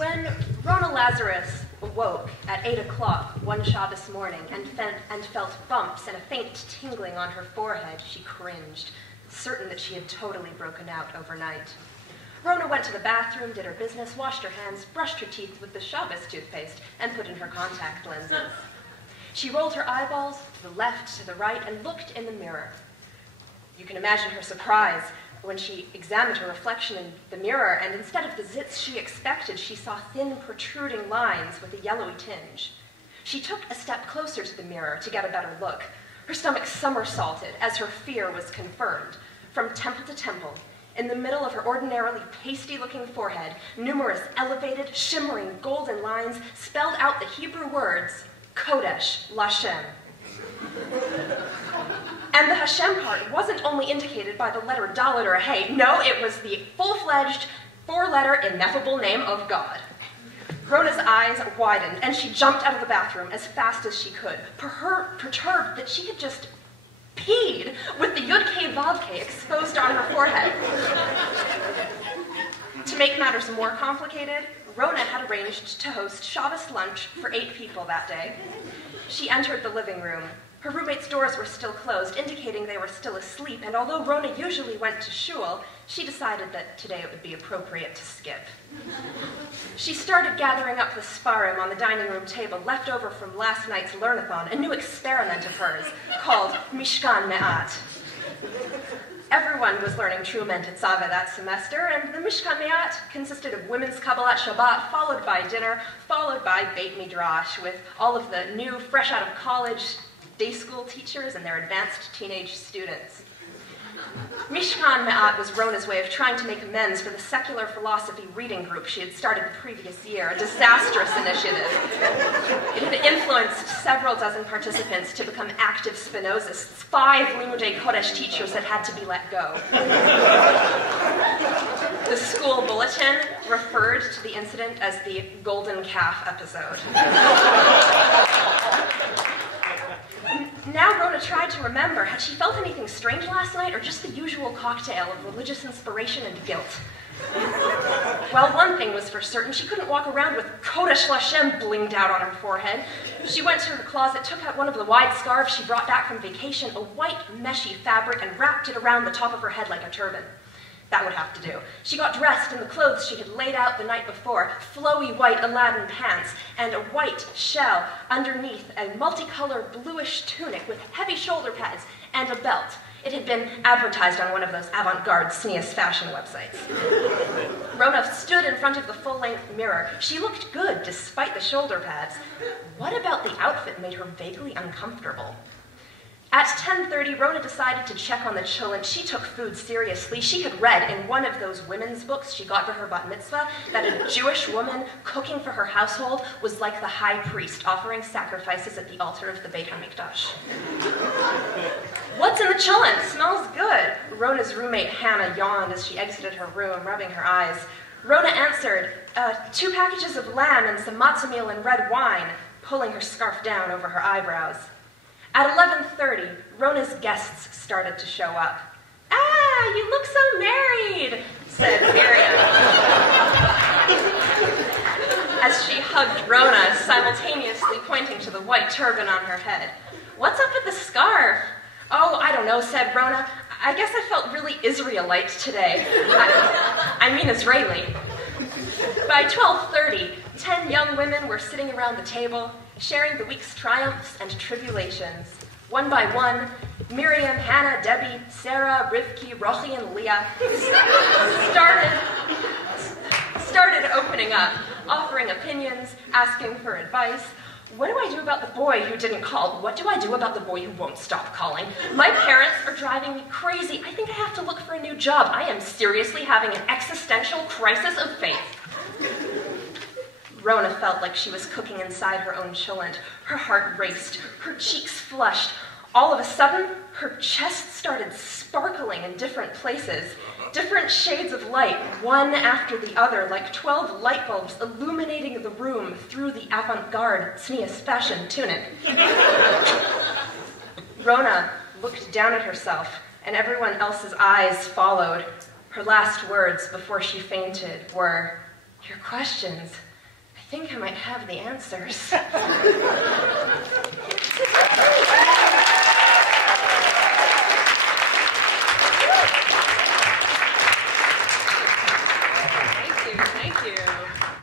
When Rona Lazarus awoke at 8 o'clock one Shabbos morning and felt bumps and a faint tingling on her forehead, she cringed, certain that she had totally broken out overnight. Rona went to the bathroom, did her business, washed her hands, brushed her teeth with the Shabbos toothpaste, and put in her contact lenses. She rolled her eyeballs to the left, to the right, and looked in the mirror. You can imagine her surprise when she examined her reflection in the mirror, and instead of the zits she expected, she saw thin, protruding lines with a yellowy tinge. She took a step closer to the mirror to get a better look. Her stomach somersaulted as her fear was confirmed. From temple to temple, in the middle of her ordinarily pasty-looking forehead, numerous elevated, shimmering golden lines spelled out the Hebrew words, Kodesh Lashem. And the Hashem part wasn't only indicated by the letter Dalet or a Hey. No, it was the full-fledged, four-letter, ineffable name of God. Rona's eyes widened, and she jumped out of the bathroom as fast as she could, perturbed that she had just peed with the Yud-K Vav-K exposed on her forehead. To make matters more complicated, Rona had arranged to host Shabbos lunch for 8 people that day. She entered the living room. Her roommates' doors were still closed, indicating they were still asleep, and although Rona usually went to shul, she decided that today it would be appropriate to skip. She started gathering up the sparim on the dining room table left over from last night's learnathon, a new experiment of hers called Mishkan Me'at. Everyone was learning Truma Tetzaveh that semester, and the Mishkan Me'at consisted of women's Kabbalat Shabbat, followed by dinner, followed by Beit Midrash, with all of the new, fresh out of college, day school teachers and their advanced teenage students. Mishkan Me'at was Rona's way of trying to make amends for the secular philosophy reading group she had started the previous year, a disastrous initiative. It had influenced several dozen participants to become active Spinozists. 5 Limudei Kodesh teachers had had to be let go. The school bulletin referred to the incident as the Golden Calf episode. Now Rona tried to remember, had she felt anything strange last night, or just the usual cocktail of religious inspiration and guilt? Well, one thing was for certain, she couldn't walk around with Kodesh Lashem blinged out on her forehead. She went to her closet, took out one of the wide scarves she brought back from vacation, a white meshy fabric, and wrapped it around the top of her head like a turban. That would have to do. She got dressed in the clothes she had laid out the night before, flowy white Aladdin pants, and a white shell underneath a multicolored bluish tunic with heavy shoulder pads and a belt. It had been advertised on one of those avant-garde sneeze fashion websites. Rona stood in front of the full-length mirror. She looked good despite the shoulder pads. What about the outfit made her vaguely uncomfortable? At 10:30, Rona decided to check on the children. She took food seriously. She had read in one of those women's books she got for her bat mitzvah that a Jewish woman cooking for her household was like the high priest offering sacrifices at the altar of the Beit HaMikdash. What's in the chillin'? Smells good. Rona's roommate Hannah yawned as she exited her room, rubbing her eyes. Rona answered, 2 packages of lamb and some matzah meal and red wine, pulling her scarf down over her eyebrows. At 11:30, Rona's guests started to show up. "Ah, you look so married," said Miriam, as she hugged Rona, simultaneously pointing to the white turban on her head. "What's up with the scarf?" "Oh, I don't know," said Rona. "I guess I felt really Israelite today. I mean Israeli." By 12:30, 10 young women were sitting around the table, sharing the week's triumphs and tribulations. One by one, Miriam, Hannah, Debbie, Sarah, Rivki, Rochi, and Leah started opening up, offering opinions, asking for advice. What do I do about the boy who didn't call? What do I do about the boy who won't stop calling? My parents are driving me crazy. I think I have to look for a new job. I am seriously having an existential crisis of faith. Rona felt like she was cooking inside her own cholent. Her heart raced, her cheeks flushed. All of a sudden, her chest started sparkling in different places, different shades of light, one after the other, like 12 light bulbs illuminating the room through the avant-garde sneeze fashion tunic. Rona looked down at herself, and everyone else's eyes followed. Her last words before she fainted were, "Your questions, think I might have the answers.